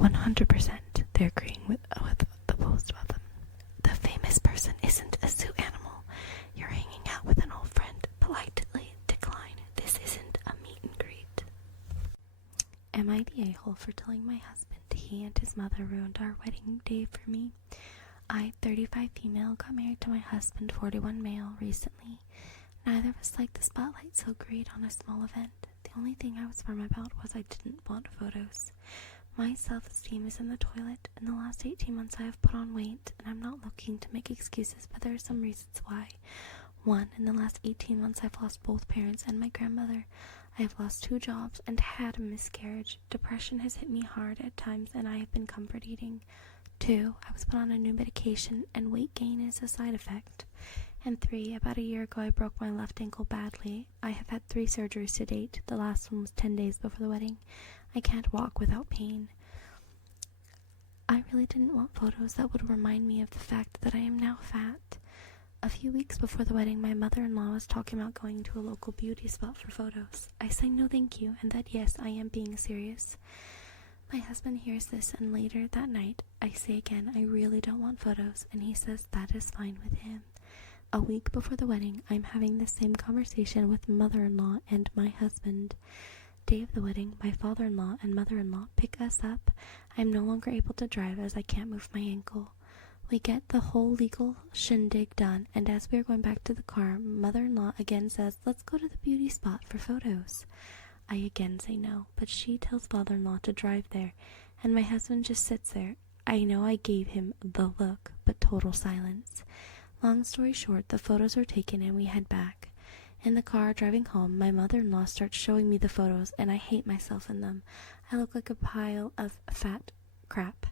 100% they're agreeing with the post about them. The famous person isn't a zoo animal. You're hanging out with an old friend. Politely decline. This isn't a meet and greet. Am I the a-hole for telling my husband he and his mother ruined our wedding day for me? I, 35 female, got married to my husband, 41 male, recently. Neither of us liked the spotlight, so agreed on a small event. The only thing I was firm about was I didn't want photos. My self-esteem is in the toilet. In the last 18 months I have put on weight, and I'm not looking to make excuses, but there are some reasons why. 1. In the last 18 months I've lost both parents and my grandmother. I have lost 2 jobs and had a miscarriage. Depression has hit me hard at times, and I have been comfort eating. 2. I was put on a new medication, and weight gain is a side effect. And 3. About a year ago I broke my left ankle badly. I have had 3 surgeries to date. The last one was 10 days before the wedding. I can't walk without pain. I really didn't want photos that would remind me of the fact that I am now fat. A few weeks before the wedding, my mother-in-law was talking about going to a local beauty spot for photos. I say no thank you, and that yes, I am being serious. My husband hears this, and later that night, I say again, I really don't want photos, and he says that is fine with him. A week before the wedding, I'm having the same conversation with mother-in-law and my husband. Day of the wedding, my father-in-law and mother-in-law pick us up. I am no longer able to drive as I can't move my ankle. We get the whole legal shindig done, and as we are going back to the car, mother-in-law again says, let's go to the beauty spot for photos. I again say no, but she tells father-in-law to drive there, and my husband just sits there. I know I gave him the look, but total silence. Long story short, the photos are taken and we head back. In the car, driving home, my mother-in-law starts showing me the photos, and I hate myself in them. I look like a pile of fat crap.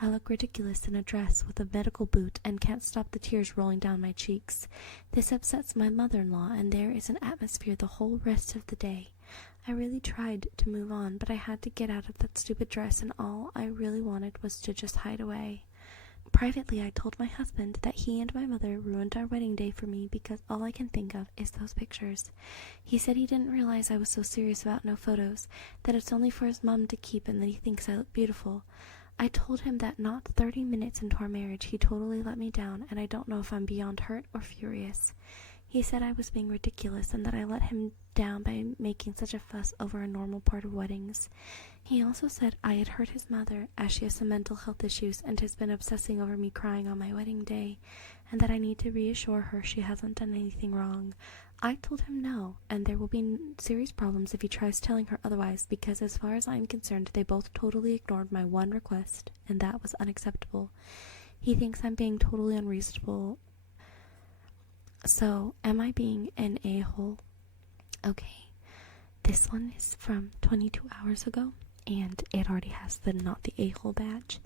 I look ridiculous in a dress with a medical boot and can't stop the tears rolling down my cheeks. This upsets my mother-in-law, and there is an atmosphere the whole rest of the day. I really tried to move on, but I had to get out of that stupid dress, and all I really wanted was to just hide away. Privately, I told my husband that he and my mother ruined our wedding day for me because all I can think of is those pictures. He said he didn't realize I was so serious about no photos, that it's only for his mom to keep and that he thinks I look beautiful. I told him that not 30 minutes into our marriage he totally let me down, and I don't know if I'm beyond hurt or furious. He said I was being ridiculous and that I let him down by making such a fuss over a normal part of weddings. He also said I had hurt his mother, as she has some mental health issues and has been obsessing over me crying on my wedding day, and that I need to reassure her she hasn't done anything wrong. I told him no, and there will be serious problems if he tries telling her otherwise, because as far as I am concerned, they both totally ignored my one request, and that was unacceptable. He thinks I'm being totally unreasonable. So, am I being an a-hole? Okay, this one is from 22 hours ago, and it already has the not the a-hole badge.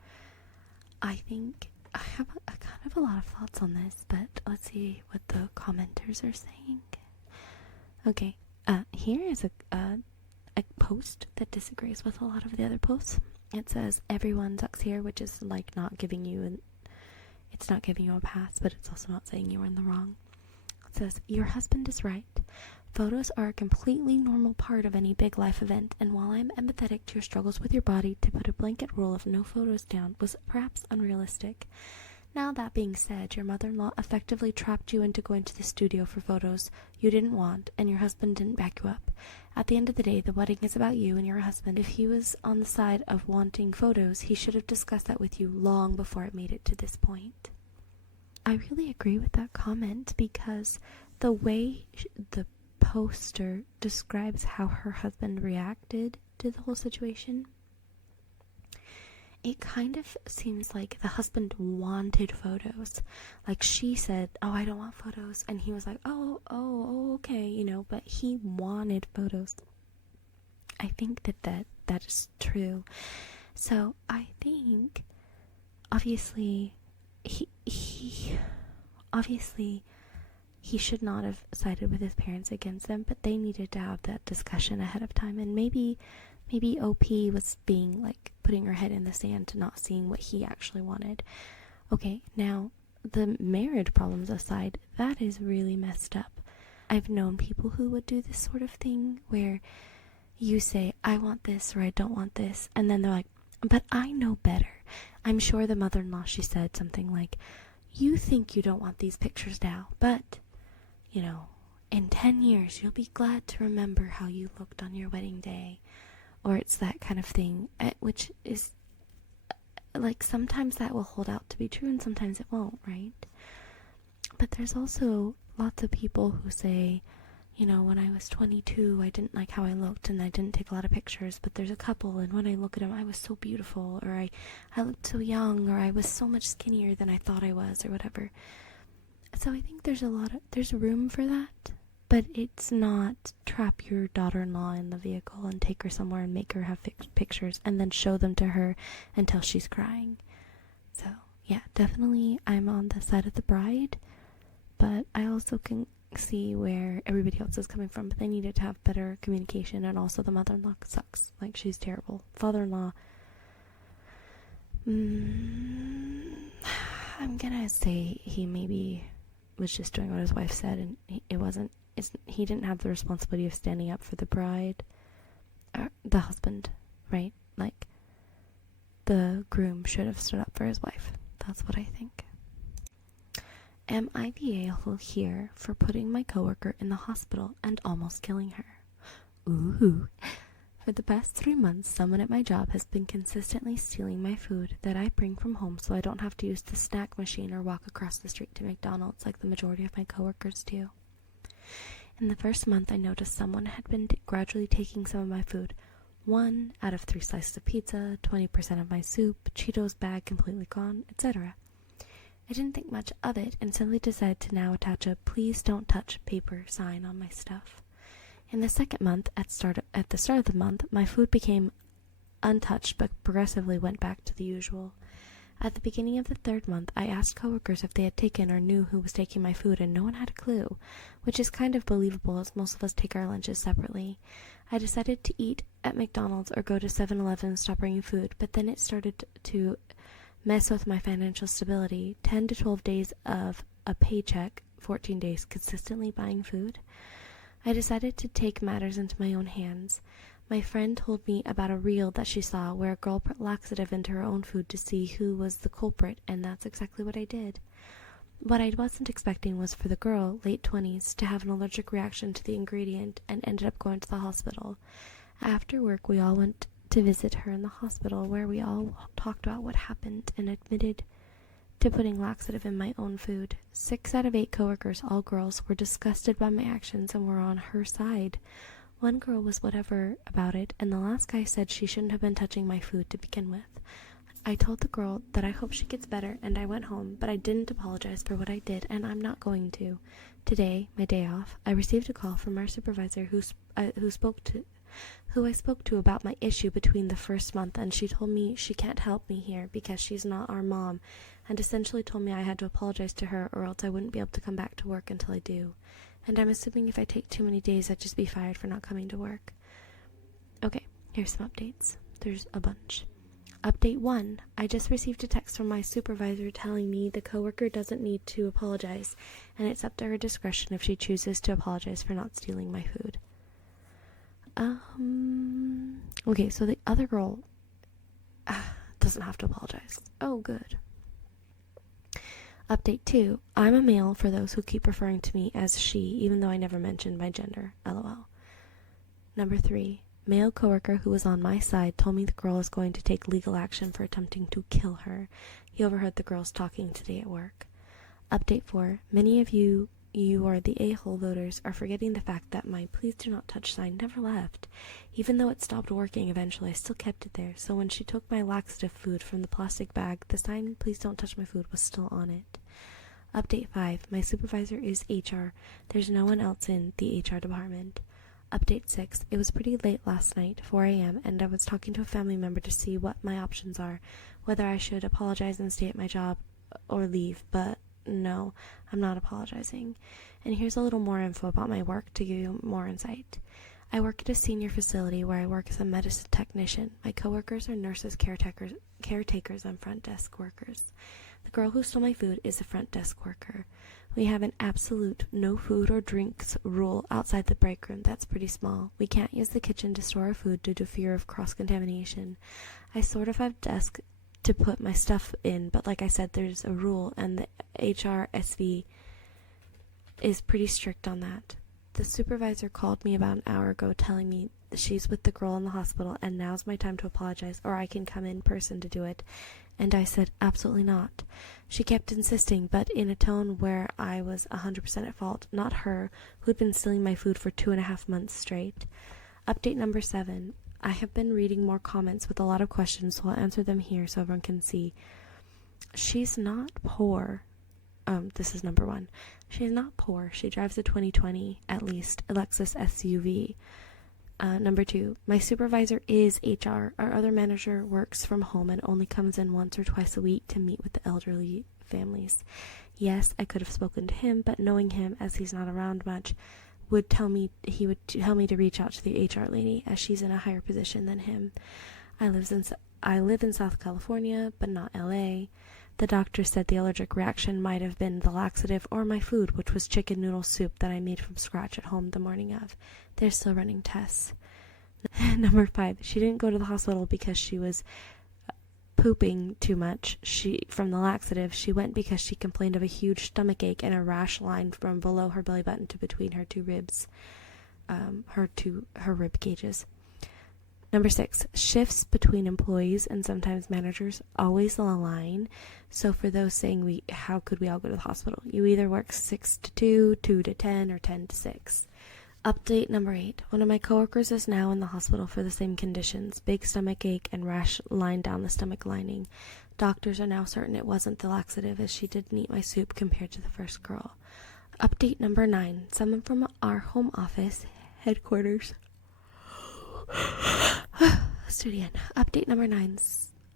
I think I have kind of a lot of thoughts on this, but let's see what the commenters are saying. Okay, here is a post that disagrees with a lot of the other posts. It says, everyone sucks here, which is like not giving you it's not giving you a pass, but it's also not saying you were in the wrong. It says, your husband is right. Photos are a completely normal part of any big life event, and while I am empathetic to your struggles with your body, to put a blanket rule of no photos down was perhaps unrealistic. Now that being said, your mother-in-law effectively trapped you into going to the studio for photos you didn't want, and your husband didn't back you up. At the end of the day, the wedding is about you and your husband. If he was on the side of wanting photos, he should have discussed that with you long before it made it to this point. I really agree with that comment, because the way the poster describes how her husband reacted to the whole situation, it kind of seems like the husband wanted photos. Like she said, oh, I don't want photos, and he was like, oh, okay, but he wanted photos. I think that is true. So I think obviously he should not have sided with his parents against them, but they needed to have that discussion ahead of time, and maybe OP was being like putting her head in the sand to not seeing what he actually wanted. Okay, now the marriage problems aside, that is really messed up. I've known people who would do this sort of thing where you say, I want this or I don't want this, and then they're like, But I know better. I'm sure the mother-in-law, she said something like, you think you don't want these pictures now, but, in 10 years, you'll be glad to remember how you looked on your wedding day. Or it's that kind of thing, which is, like, sometimes that will hold out to be true and sometimes it won't, right? But there's also lots of people who say, when I was 22, I didn't like how I looked and I didn't take a lot of pictures, but there's a couple, and when I look at them, I was so beautiful, or I looked so young, or I was so much skinnier than I thought I was, or whatever. So I think there's room for that, but it's not trap your daughter-in-law in the vehicle and take her somewhere and make her have pictures and then show them to her until she's crying. So, yeah, definitely I'm on the side of the bride, but I also can see where everybody else is coming from, but they needed to have better communication, and also the mother-in-law sucks. Like, she's terrible. Father-in-law, I'm gonna say he maybe was just doing what his wife said, and he didn't have the responsibility of standing up for the bride, the husband, right? Like, the groom should have stood up for his wife. That's what I think. Am I the a-hole here for putting my coworker in the hospital and almost killing her? Ooh. For the past 3 months, someone at my job has been consistently stealing my food that I bring from home so I don't have to use the snack machine or walk across the street to McDonald's like the majority of my coworkers do. In the first month, I noticed someone had been gradually taking some of my food. 1 out of 3 slices of pizza, 20% of my soup, Cheetos bag completely gone, etc. I didn't think much of it and simply decided to now attach a "please don't touch" paper sign on my stuff. In the second month, at the start of the month, my food became untouched but progressively went back to the usual. At the beginning of the third month, I asked coworkers if they had taken or knew who was taking my food, and no one had a clue, which is kind of believable as most of us take our lunches separately. I decided to eat at McDonald's or go to 7-Eleven and stop bringing food, but then it started to mess with my financial stability. 10 to 12 days of a paycheck, 14 days consistently buying food. I decided to take matters into my own hands. My friend told me about a reel that she saw where a girl put laxative into her own food to see who was the culprit, and that's exactly what I did. What I wasn't expecting was for the girl, late 20s, to have an allergic reaction to the ingredient and ended up going to the hospital. After work, we all went to visit her in the hospital, where we all talked about what happened and admitted to putting laxative in my own food. 6 out of 8 coworkers, all girls, were disgusted by my actions and were on her side. One girl was whatever about it, and the last guy said she shouldn't have been touching my food to begin with. I told the girl that I hope she gets better, and I went home, but I didn't apologize for what I did, and I'm not going to. Today, my day off, I received a call from our supervisor who I spoke to about my issue between the first month, and she told me she can't help me here because she's not our mom, and essentially told me I had to apologize to her or else I wouldn't be able to come back to work until I do. And I'm assuming if I take too many days, I'd just be fired for not coming to work. Okay, here's some updates. There's a bunch. Update 1. I just received a text from my supervisor telling me the coworker doesn't need to apologize, and it's up to her discretion if she chooses to apologize for not stealing my food. Okay, so the other girl doesn't have to apologize. Oh, good. Update 2. I'm a male for those who keep referring to me as she, even though I never mentioned my gender. LOL. Number 3. Male coworker who was on my side told me the girl is going to take legal action for attempting to kill her. He overheard the girls talking today at work. Update 4. Many of you are the a-hole voters, are forgetting the fact that my "please do not touch" sign never left. Even though it stopped working eventually, I still kept it there, so when she took my laxative food from the plastic bag, the sign "please don't touch my food" was still on it. Update 5. My supervisor is HR. There's no one else in the HR department. Update 6. It was pretty late last night, 4 a.m., and I was talking to a family member to see what my options are, whether I should apologize and stay at my job or leave, but no, I'm not apologizing. And here's a little more info about my work to give you more insight. I work at a senior facility where I work as a medicine technician. My coworkers are nurses, caretakers, and front desk workers. The girl who stole my food is a front desk worker. We have an absolute no food or drinks rule outside the break room. That's pretty small. We can't use the kitchen to store our food due to fear of cross-contamination. I sort of have a desk to put my stuff in, but like I said, there's a rule, and the HRSV is pretty strict on that. The supervisor called me about an hour ago telling me that she's with the girl in the hospital and now's my time to apologize, or I can come in person to do it. And I said, absolutely not. She kept insisting, but in a tone where I was 100% at fault, not her, who'd been stealing my food for 2.5 months straight. Update number 7. I have been reading more comments with a lot of questions, so I'll answer them here so everyone can see. She's not poor. This is number 1. She's not poor. She drives a 2020, at least, Lexus SUV. Number 2, my supervisor is HR. Our other manager works from home and only comes in once or twice a week to meet with the elderly families. Yes, I could have spoken to him, but knowing him, as he's not around much, he would tell me to reach out to the HR lady, as she's in a higher position than him. I live in South California, but not LA. The doctor said the allergic reaction might have been the laxative or my food, which was chicken noodle soup that I made from scratch at home the morning of. They're still running tests. Number 5, she didn't go to the hospital because she was pooping too much from the laxative. She went because she complained of a huge stomach ache and a rash line from below her belly button to between her two ribs, her rib cages. Number 6, shifts between employees and sometimes managers always align. So for those saying how could we all go to the hospital? You either work 6 to 2, 2 to 10, or 10 to 6. Update number 8. One of my coworkers is now in the hospital for the same conditions, big stomach ache and rash line down the stomach lining. Doctors are now certain it wasn't the laxative, as she didn't eat my soup compared to the first girl. Update number 9. Someone from our home office headquarters. Update number 9.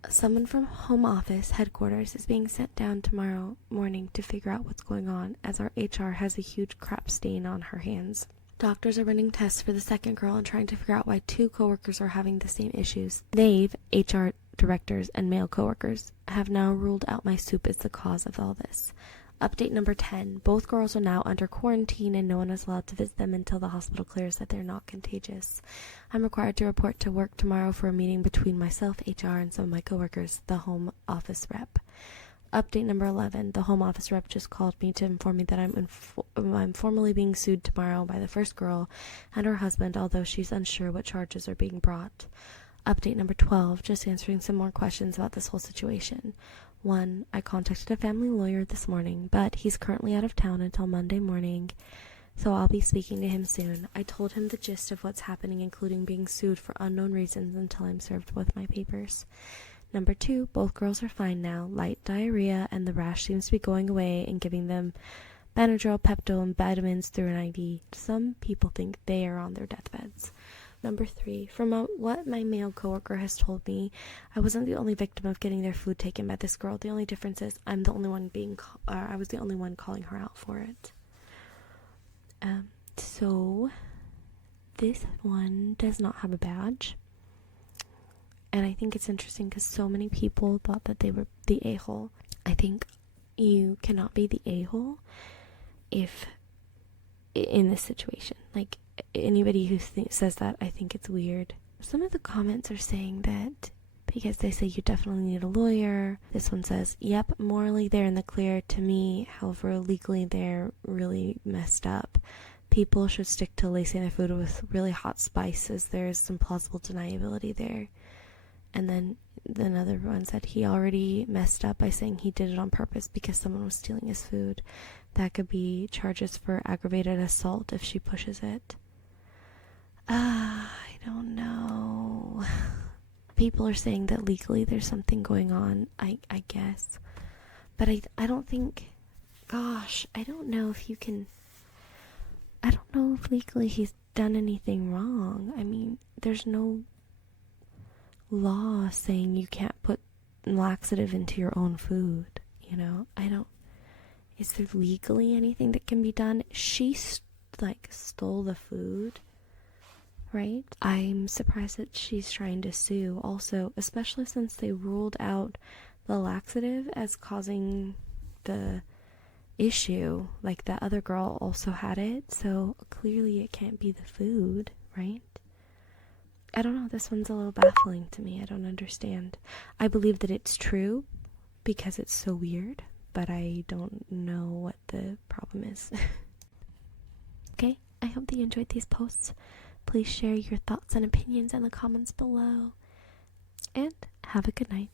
Someone from home office headquarters is being sent down tomorrow morning to figure out what's going on, as our HR has a huge crap stain on her hands. Doctors are running tests for the second girl and trying to figure out why 2 coworkers are having the same issues. They've, HR directors and male coworkers, have now ruled out my soup as the cause of all this. Update number 10. Both girls are now under quarantine and no one is allowed to visit them until the hospital clears that they're not contagious. I'm required to report to work tomorrow for a meeting between myself, HR, and some of my coworkers, the home office rep. Update number 11. The home office rep just called me to inform me that I'm formally being sued tomorrow by the first girl and her husband, although she's unsure what charges are being brought. Update number 12. Just answering some more questions about this whole situation. 1. I contacted a family lawyer this morning, but he's currently out of town until Monday morning, so I'll be speaking to him soon. I told him the gist of what's happening, including being sued for unknown reasons, until I'm served with my papers. Number 2, both girls are fine now. Light diarrhea and the rash seems to be going away, and giving them Benadryl, Pepto, and vitamins through an IV. Some people think they are on their deathbeds. Number 3, from what my male coworker has told me, I wasn't the only victim of getting their food taken by this girl. The only difference is I was the only one calling her out for it. So this one does not have a badge. And I think it's interesting because so many people thought that they were the a-hole. I think you cannot be the a-hole if in this situation. Like, anybody who says that, I think it's weird. Some of the comments are saying that because they say you definitely need a lawyer. This one says, yep, morally they're in the clear. To me, however, legally they're really messed up. People should stick to lacing their food with really hot spices. There's some plausible deniability there. And then another one said he already messed up by saying he did it on purpose because someone was stealing his food. That could be charges for aggravated assault if she pushes it. I don't know. People are saying that legally there's something going on, I guess. But I don't think, gosh, I don't know if you can, I don't know if legally he's done anything wrong. I mean, there's no law saying you can't put laxative into your own food, you know? Is there legally anything that can be done? She, stole the food right? I'm surprised that she's trying to sue also, especially since they ruled out the laxative as causing the issue. Like, that other girl also had it, so clearly it can't be the food, right? I don't know, this one's a little baffling to me. I don't understand. I believe that it's true because it's so weird, but I don't know what the problem is. Okay, I hope that you enjoyed these posts. Please share your thoughts and opinions in the comments below. And have a good night.